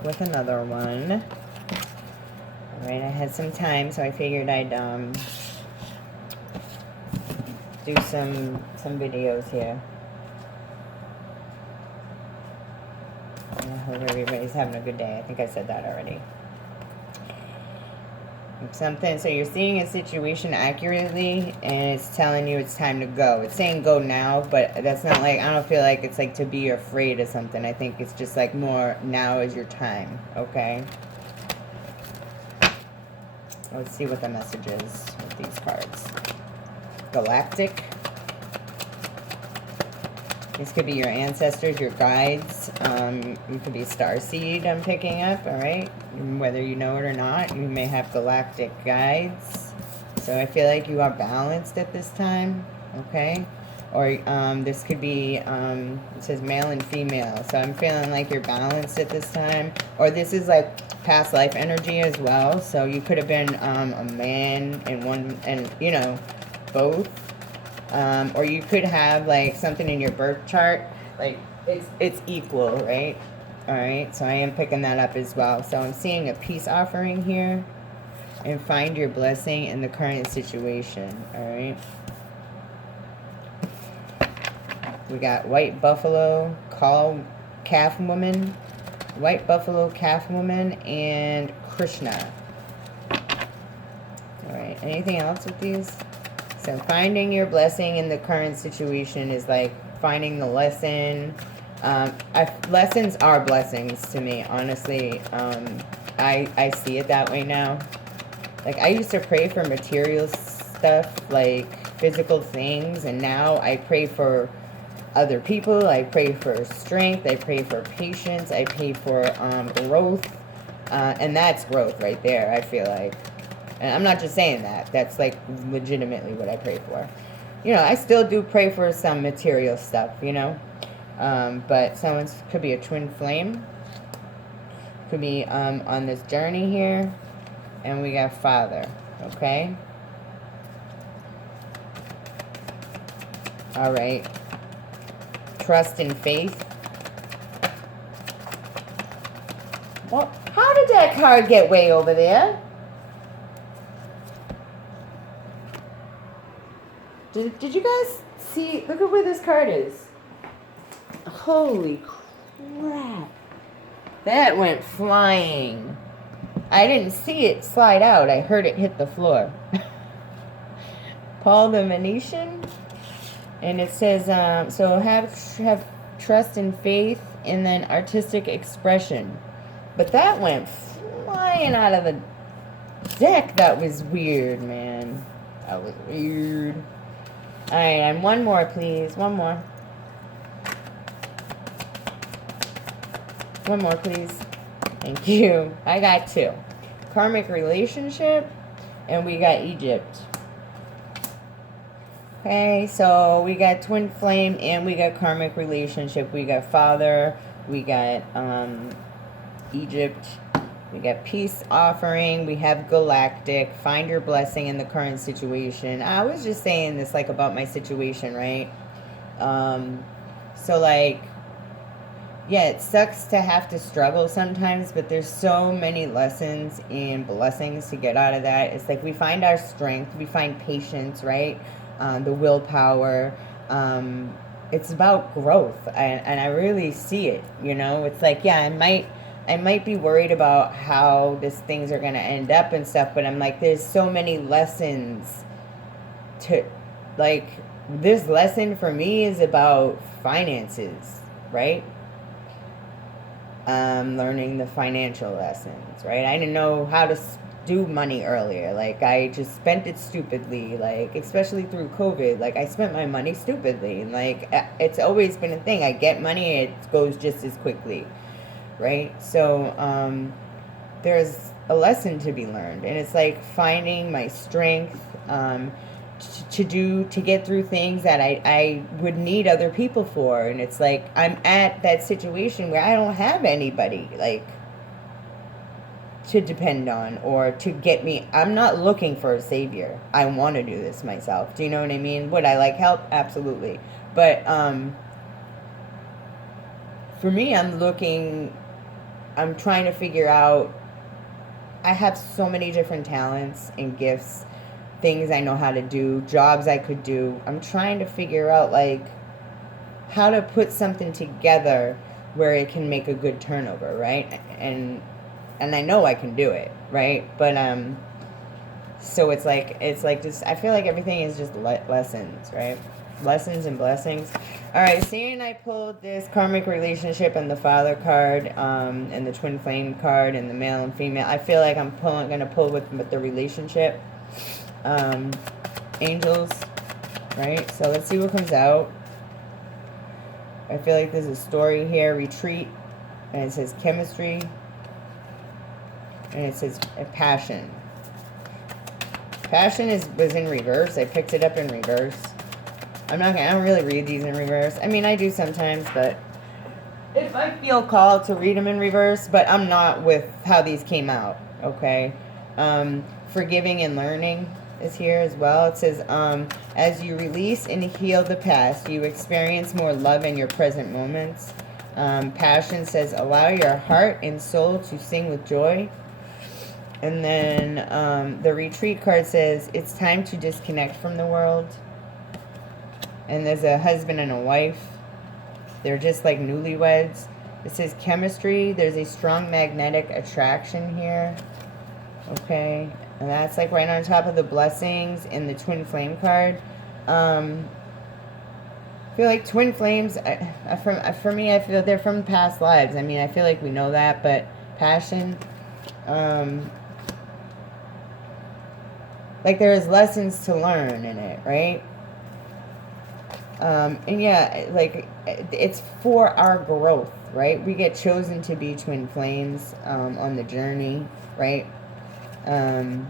back with another one. Alright, I had some time, so I figured I'd do some videos here. I hope everybody's having a good day. I think I said that already. Something, so you're seeing a situation accurately, and it's telling you it's time to go. It's saying go now, but that's not like, I don't feel like it's like to be afraid of something. I think it's just like more now is your time, okay? Let's see what the message is with these cards. Galactic. These could be your ancestors, your guides. You could be starseed, I'm picking up, all right? Whether you know it or not, you may have galactic guides. So I feel like you are balanced at this time, okay? Or this could be, it says male and female. So I'm feeling like you're balanced at this time. Or this is like past life energy as well. So you could have been a man and one, and you know, both. Or you could have like something in your birth chart, like it's equal, right? All right, so I am picking that up as well. So I'm seeing a peace offering here, and find your blessing in the current situation. All right, we got white buffalo, calf woman, white buffalo, calf woman, and Krishna. All right, anything else with these? So finding your blessing in the current situation is like finding the lesson. Lessons are blessings to me, honestly. I see it that way now. Like I used to pray for material stuff, like physical things, and now I pray for other people. I pray for strength. I pray for patience. I pray for growth. And that's growth right there, I feel like. And I'm not just saying that. That's like legitimately what I pray for. You know, I still do pray for some material stuff, you know. But someone could be a twin flame. Could be on this journey here. And we got father, okay? All right. Trust and faith. Well, how did that card get way over there? Did you guys see? Look at where this card is. Holy crap. That went flying. I didn't see it slide out. I heard it hit the floor. Paul the Venetian. And it says, so have trust and faith, and then artistic expression. But that went flying out of the deck. That was weird, man. That was weird. All right, and one more, please. One more. One more, please. Thank you. I got two. Karmic relationship, and we got Egypt. Okay, so we got twin flame, and we got karmic relationship. We got father. We got Egypt. We got peace offering. We have galactic. Find your blessing in the current situation. I was just saying this like about my situation, right? So like, yeah, it sucks to have to struggle sometimes, but there's so many lessons and blessings to get out of that. It's like we find our strength. We find patience, right? The willpower. It's about growth. And I really see it, you know? It's like, yeah, I might be worried about how these things are going to end up and stuff, but I'm like, there's so many lessons to, like, this lesson for me is about finances, right? Learning the financial lessons, right? I didn't know how to do money earlier. Like, I just spent it stupidly, like, especially through COVID. Like, I spent my money stupidly, and, like, it's always been a thing. I get money, it goes just as quickly. Right? So there's a lesson to be learned, and it's like finding my strength to get through things that I would need other people for. And it's like I'm at that situation where I don't have anybody like to depend on or to get me. I'm not looking for a savior. I want to do this myself. Do you know what I mean? Would I like help? Absolutely. But for me, I'm trying to figure out, I have so many different talents and gifts, things I know how to do, jobs I could do. I'm trying to figure out, like, how to put something together where it can make a good turnover, right? And I know I can do it, right? But so it's like just, I feel like everything is just lessons, right? Lessons and blessings. All right, seeing I pulled this karmic relationship and the father card, and the twin flame card and the male and female. I feel like I'm gonna pull with the relationship, angels, right? So let's see what comes out. I feel like there's a story here, retreat, and it says chemistry, and it says passion. Passion was in reverse. I picked it up in reverse. I don't really read these in reverse. I mean, I do sometimes, but if I feel called to read them in reverse, but I'm not with how these came out, okay? Forgiving and learning is here as well. It says, as you release and heal the past, you experience more love in your present moments. Passion says, allow your heart and soul to sing with joy. And then the retreat card says, it's time to disconnect from the world. And there's a husband and a wife. They're just like newlyweds. It says chemistry. There's a strong magnetic attraction here. Okay. And that's like right on top of the blessings in the twin flame card. I feel like twin flames, for me, I feel they're from past lives. I mean, I feel like we know that, but passion, like there's lessons to learn in it, right? And yeah, like it's for our growth, right? We get chosen to be twin flames on the journey, right? And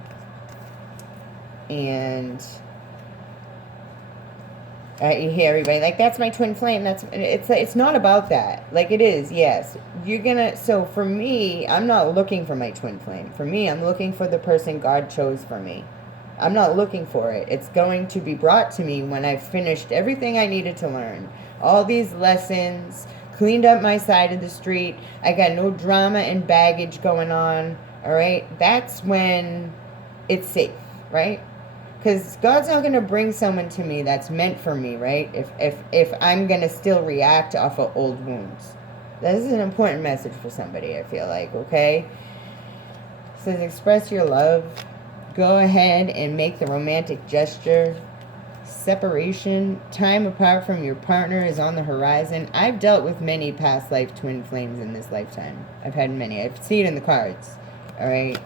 you hear everybody like, that's my twin flame. It's not about that. Like it is, yes. So for me, I'm not looking for my twin flame. For me, I'm looking for the person God chose for me. I'm not looking for it. It's going to be brought to me when I've finished everything I needed to learn. All these lessons, cleaned up my side of the street. I got no drama and baggage going on. All right? That's when it's safe, right? Because God's not going to bring someone to me that's meant for me, right? If I'm going to still react off of old wounds. This is an important message for somebody, I feel like, okay? It says, express your love. Go ahead and make the romantic gesture. Separation. Time apart from your partner is on the horizon. I've dealt with many past life twin flames in this lifetime. I've had many. I see it in the cards. All right.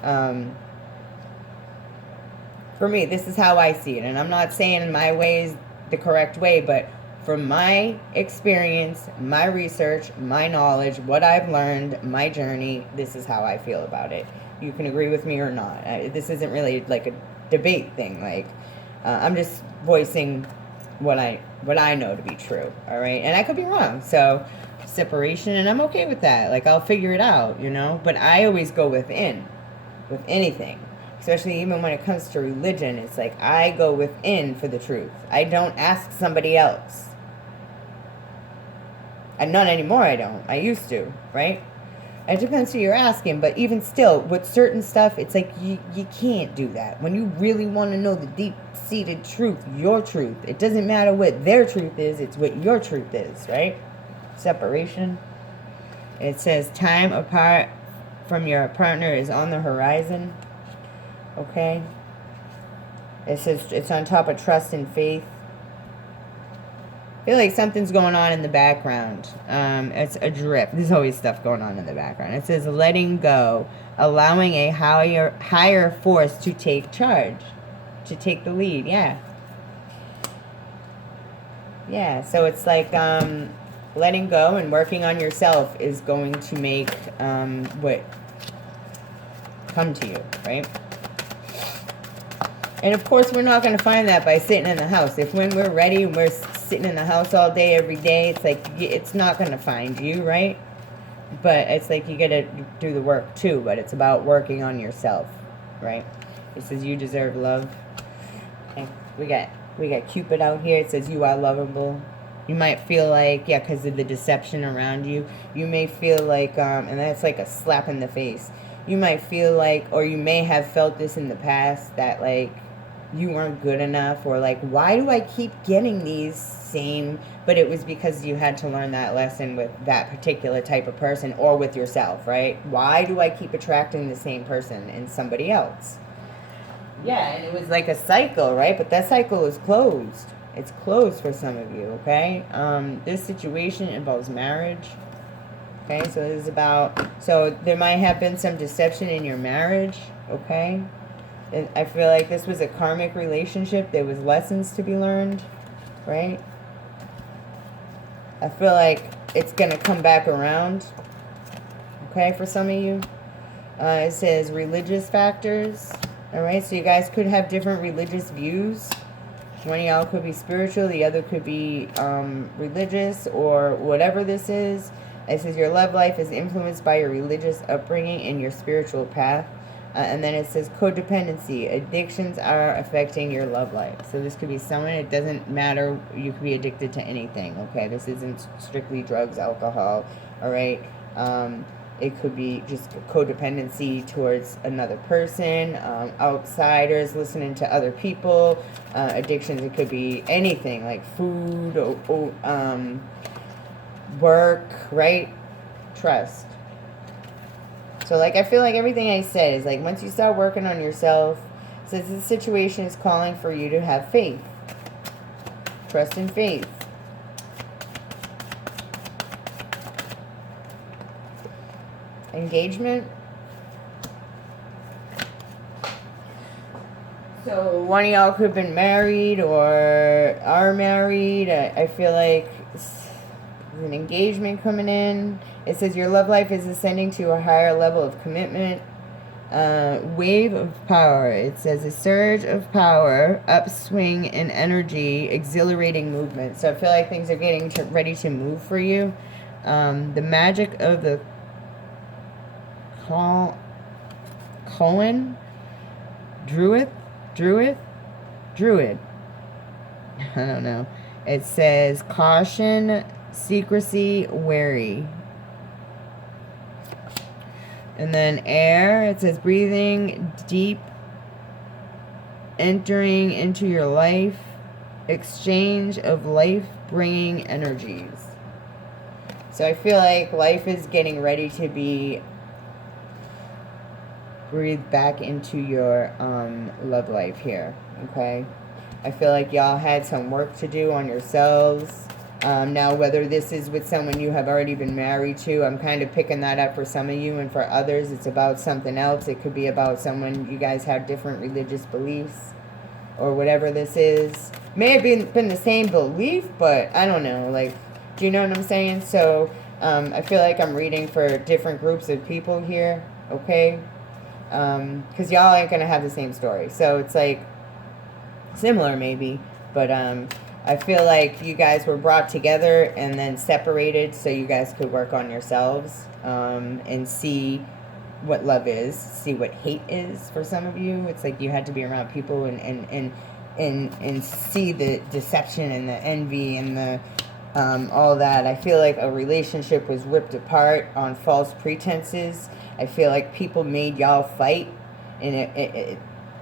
For me, this is how I see it. And I'm not saying my way is the correct way, but from my experience, my research, my knowledge, what I've learned, my journey, this is how I feel about it. You can agree with me or not. This isn't really like a debate thing. Like, I'm just voicing what I know to be true. All right, and I could be wrong. So, separation, and I'm okay with that. Like, I'll figure it out, you know. But I always go within, with anything, especially even when it comes to religion. It's like I go within for the truth. I don't ask somebody else. And not anymore. I don't. I used to, right? It depends who you're asking, but even still, with certain stuff, it's like you can't do that. When you really want to know the deep-seated truth, your truth, it doesn't matter what their truth is, it's what your truth is, right? Separation. It says time apart from your partner is on the horizon, okay? It says it's on top of trust and faith. I feel like something's going on in the background. It's a drip. There's always stuff going on in the background. It says letting go, allowing a higher force to take charge, to take the lead. Yeah. Yeah, so it's like letting go and working on yourself is going to make what come to you, right? And of course, we're not going to find that by sitting in the house. If when we're ready and we're sitting in the house all day, every day, it's like, it's not going to find you, right? But it's like you got to do the work too, but it's about working on yourself, right? It says you deserve love. Okay. We got Cupid out here. It says you are lovable. You might feel like, yeah, because of the deception around you, you may feel like, and that's like a slap in the face. You might feel like, or you may have felt this in the past, that like you weren't good enough, or like, why do I keep getting these same, but it was because you had to learn that lesson with that particular type of person or with yourself, right? Why do I keep attracting the same person in somebody else? Yeah, and it was like a cycle, right? But that cycle is closed. It's closed for some of you, okay? This situation involves marriage. Okay, so this is about, so there might have been some deception in your marriage, okay? I feel like this was a karmic relationship. There was lessons to be learned, right? I feel like it's going to come back around, okay, for some of you. It says religious factors, all right? So you guys could have different religious views. One of y'all could be spiritual, the other could be religious, or whatever this is. It says your love life is influenced by your religious upbringing and your spiritual path. And then it says codependency. Addictions are affecting your love life. So this could be someone, it doesn't matter, you could be addicted to anything, okay? This isn't strictly drugs, alcohol, all right? It could be just codependency towards another person, outsiders, listening to other people, addictions. It could be anything like food, work, right? Trust. So like I feel like everything I said is like once you start working on yourself, since this situation is calling for you to have faith. Trust and faith. Engagement. So one of y'all could have been married or are married. I feel like there's an engagement coming in. It says your love life is ascending to a higher level of commitment. Wave of power. It says a surge of power, upswing in energy, exhilarating movement. So I feel like things are getting ready to move for you. The magic of the Cohen, Druid. I don't know. It says caution, secrecy, wary. And then air, it says breathing deep, entering into your life, exchange of life-bringing energies. So I feel like life is getting ready to be breathed back into your love life here, okay? I feel like y'all had some work to do on yourselves. Now, whether this is with someone you have already been married to, I'm kind of picking that up for some of you, and for others, it's about something else. It could be about someone you guys have different religious beliefs, or whatever this is. May have been the same belief, but I don't know. Like, do you know what I'm saying? So, I feel like I'm reading for different groups of people here, okay? Because y'all ain't gonna have the same story. So it's like similar maybe, but I feel like you guys were brought together and then separated so you guys could work on yourselves, and see what love is, see what hate is for some of you. It's like you had to be around people and see the deception and the envy and the all that. I feel like a relationship was ripped apart on false pretenses. I feel like people made y'all fight, and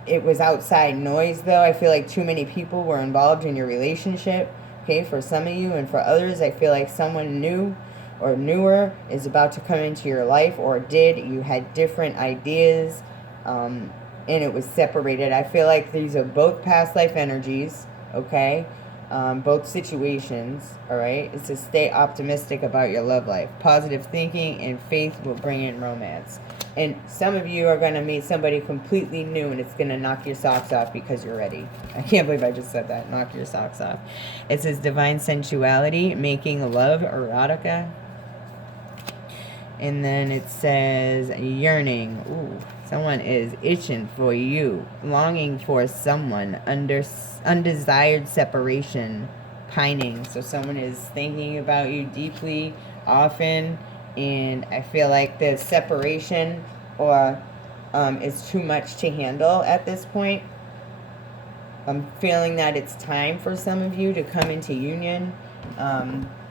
it was outside noise, though. I feel like too many people were involved in your relationship, okay, for some of you. And for others, I feel like someone new or newer is about to come into your life, or did. You had different ideas, and it was separated. I feel like these are both past life energies, okay? Both situations, all right? It's to stay optimistic about your love life. Positive thinking and faith will bring in romance. And some of you are going to meet somebody completely new, and it's going to knock your socks off because you're ready. I can't believe I just said that. Knock your socks off. It says divine sensuality, making love erotica. And then it says yearning. Ooh, someone is itching for you, longing for someone, undesired separation, pining. So someone is thinking about you deeply, often, and I feel like the separation or is too much to handle at this point. I'm feeling that it's time for some of you to come into union.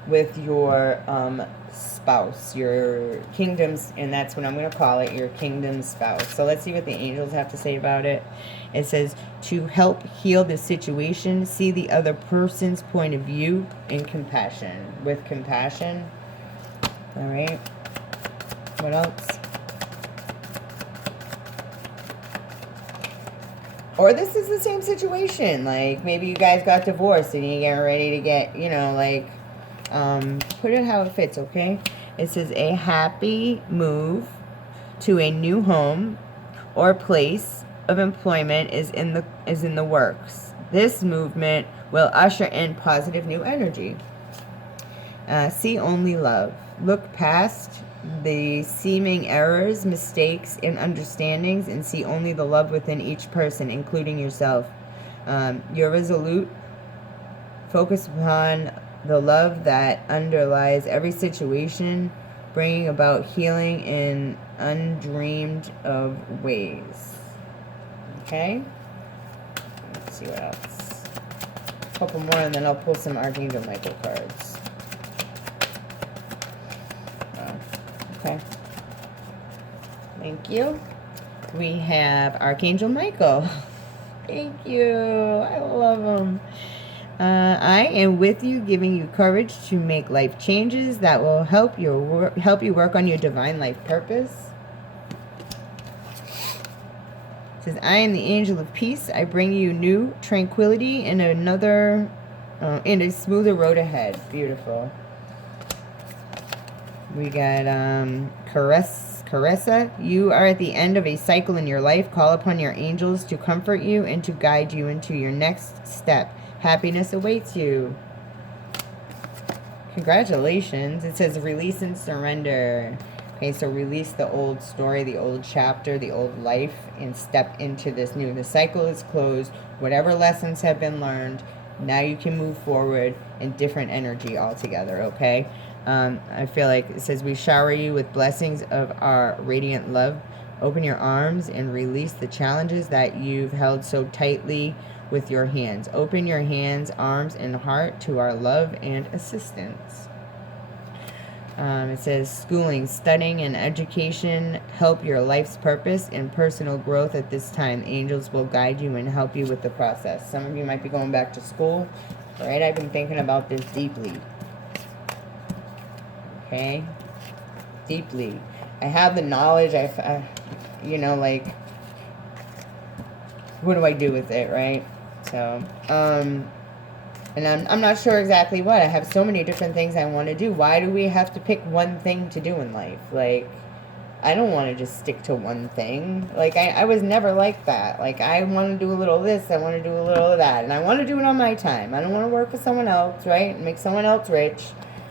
with your spouse, your kingdom's, and that's what I'm going to call it, your kingdom spouse. So let's see what the angels have to say about it. It says, to help heal the situation, see the other person's point of view in compassion. With compassion. All right. What else? Or this is the same situation. Like, maybe you guys got divorced and you're getting ready to get, you know, like, put it how it fits, okay? It says a happy move to a new home or place of employment is in the works. This movement will usher in positive new energy. See only love. Look past the seeming errors, mistakes, and understandings, and see only the love within each person, including yourself. You're resolute. Focus upon the love that underlies every situation, bringing about healing in undreamed of ways. Okay? Let's see what else. A couple more, and then I'll pull some Archangel Michael cards. Okay. Thank you. We have Archangel Michael. Thank you. I love him. I am with you, giving you courage to make life changes that will help you work on your divine life purpose. It says, I am the angel of peace. I bring you new tranquility and in a smoother road ahead. Beautiful. We got Caressa. You are at the end of a cycle in your life. Call upon your angels to comfort you and to guide you into your next step. Happiness awaits you. Congratulations. It says release and surrender. Okay, so release the old story, the old chapter, the old life, and step into this new. The cycle is closed. Whatever lessons have been learned, now you can move forward in different energy altogether, okay? I feel like it says, we shower you with blessings of our radiant love. Open your arms and release the challenges that you've held so tightly with your hands. Open your hands, arms, and heart to our love and assistance. It says, schooling, studying, and education help your life's purpose and personal growth at this time. Angels will guide you and help you with the process. Some of you might be going back to school, right? I've been thinking about this deeply. Okay? Deeply. I have the knowledge. You know, like, what do I do with it, right? So, and I'm not sure exactly what. I have so many different things I want to do. Why do we have to pick one thing to do in life? Like, I don't want to just stick to one thing. Like, I was never like that. Like, I want to do a little of this, I want to do a little of that, and I want to do it on my time. I don't want to work for someone else, right? And make someone else rich.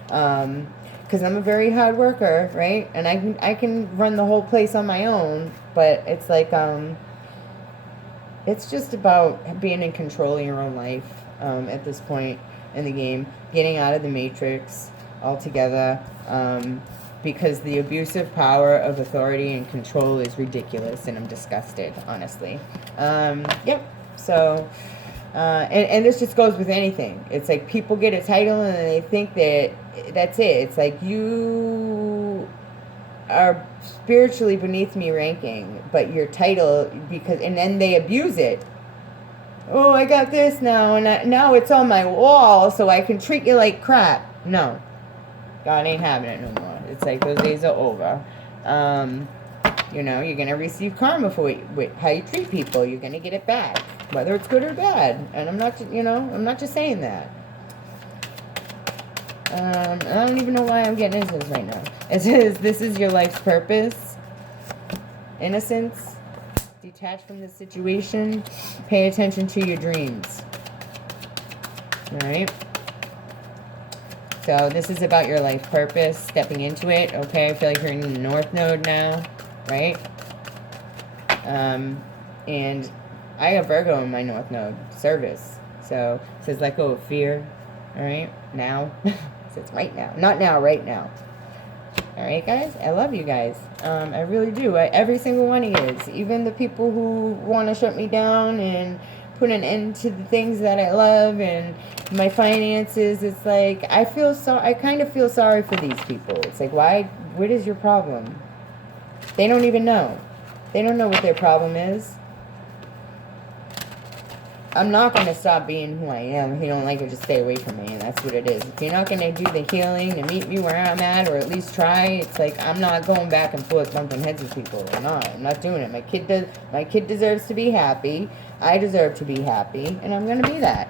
Because I'm a very hard worker, right? And I can run the whole place on my own, but it's like, it's just about being in control of your own life at this point in the game, getting out of the matrix altogether, because the abusive power of authority and control is ridiculous, and I'm disgusted, honestly. Yep, so... and this just goes with anything. It's like people get a title and they think that that's it. It's like, you are spiritually beneath me ranking, but your title, and then they abuse it. Oh, I got this now, and now it's on my wall, so I can treat you like crap. No. God ain't having it no more. It's like, those days are over. You know, you're going to receive karma for how you treat people. You're going to get it back, whether it's good or bad. And I'm not just saying that. I don't even know why I'm getting into this right now. It says, this is your life's purpose. Innocence. Detach from the situation. Pay attention to your dreams. Alright? So this is about your life purpose, stepping into it. Okay, I feel like you're in the North Node now. Right? And I have Virgo in my North Node. Service. So it says, let go of fear. Alright? Now. It says right now. Not now, right now. Alright, guys? I love you guys. I really do. Every single one of you. Even the people who want to shut me down and put an end to the things that I love and my finances. It's like, I kind of feel sorry for these people. It's like, what is your problem? They don't even know. They don't know what their problem is. I'm not going to stop being who I am. If you don't like it, just stay away from me, and that's what it is. If you're not going to do the healing to meet me where I'm at, or at least try, it's like, I'm not going back and forth bumping heads with people. I'm not doing it. My kid deserves to be happy. I deserve to be happy, and I'm going to be that.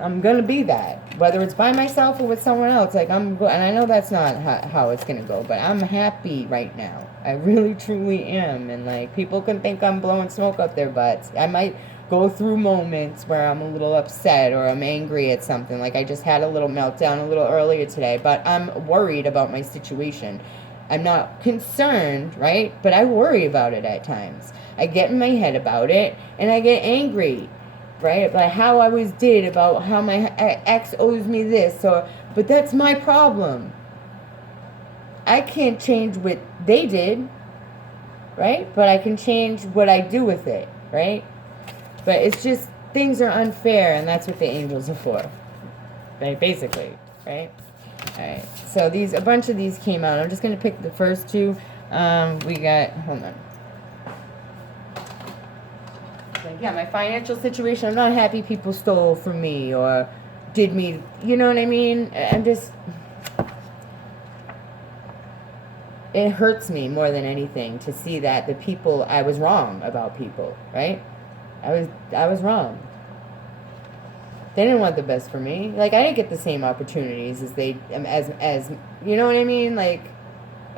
I'm going to be that. Whether it's by myself or with someone else, like, and I know that's not how it's going to go, but I'm happy right now. I really, truly am, and, like, people can think I'm blowing smoke up their butts. I might go through moments where I'm a little upset or I'm angry at something. Like I just had a little meltdown a little earlier today, but I'm worried about my situation. I'm not concerned, right? But I worry about it at times. I get in my head about it and I get angry, right? About how I did, about how my ex owes me this, but that's my problem. I can't change what they did, right? But I can change what I do with it, right? But it's just, things are unfair, and that's what the angels are for. Right? Basically. Right? Alright. So a bunch of these came out. I'm just going to pick the first two. We got, hold on. Like, yeah, my financial situation, I'm not happy people stole from me or did me, you know what I mean? It hurts me more than anything to see that I was wrong about people, right? I was wrong. They didn't want the best for me. Like, I didn't get the same opportunities as you know what I mean? Like,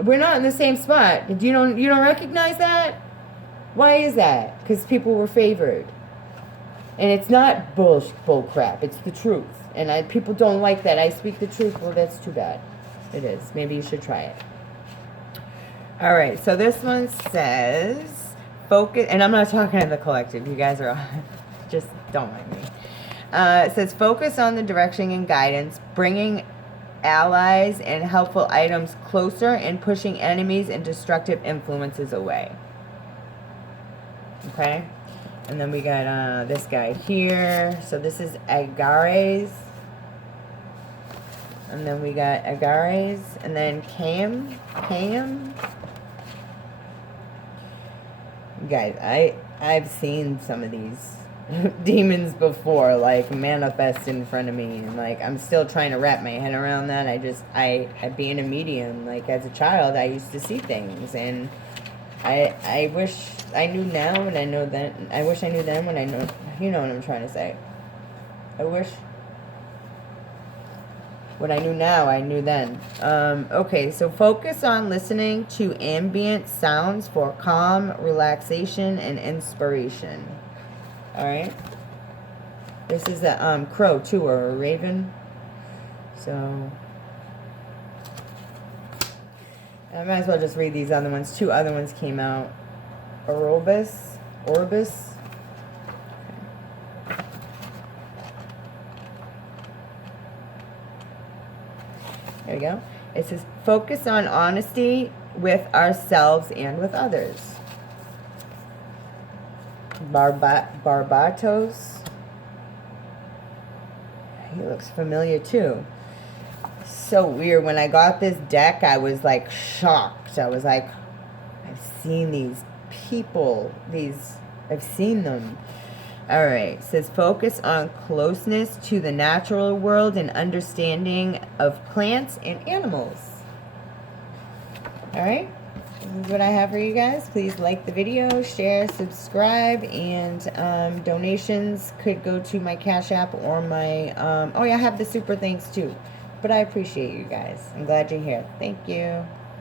we're not in the same spot. You don't recognize that? Why is that? Because people were favored. And it's not bull crap. It's the truth. And people don't like that. I speak the truth. Well, that's too bad. It is. Maybe you should try it. All right. So this one says, focus, and I'm not talking to the collective. You guys are just don't mind me. It says, focus on the direction and guidance, bringing allies and helpful items closer and pushing enemies and destructive influences away. Okay? And then we got this guy here. So this is Agares. And then we got Agares. And then Cam. Guys, I've seen some of these demons before, like, manifest in front of me, and, like, I'm still trying to wrap my head around that. Being a medium, like, as a child, I used to see things, and I wish I knew now and I know then. I wish I knew then when I know, you know what I'm trying to say. I wish what I knew now, I knew then. Okay, so focus on listening to ambient sounds for calm, relaxation, and inspiration. Alright? This is a crow, too, or a raven. So, I might as well just read these other ones. Two other ones came out. Orbis. There we go. It says, focus on honesty with ourselves and with others. Barbatos. He looks familiar too. So weird. When I got this deck, I was like shocked. I was like, I've seen these people. I've seen them. Alright, it says focus on closeness to the natural world and understanding of plants and animals. Alright, this is what I have for you guys. Please like the video, share, subscribe, and donations could go to my Cash App or my, oh yeah, I have the super thanks too. But I appreciate you guys. I'm glad you're here. Thank you.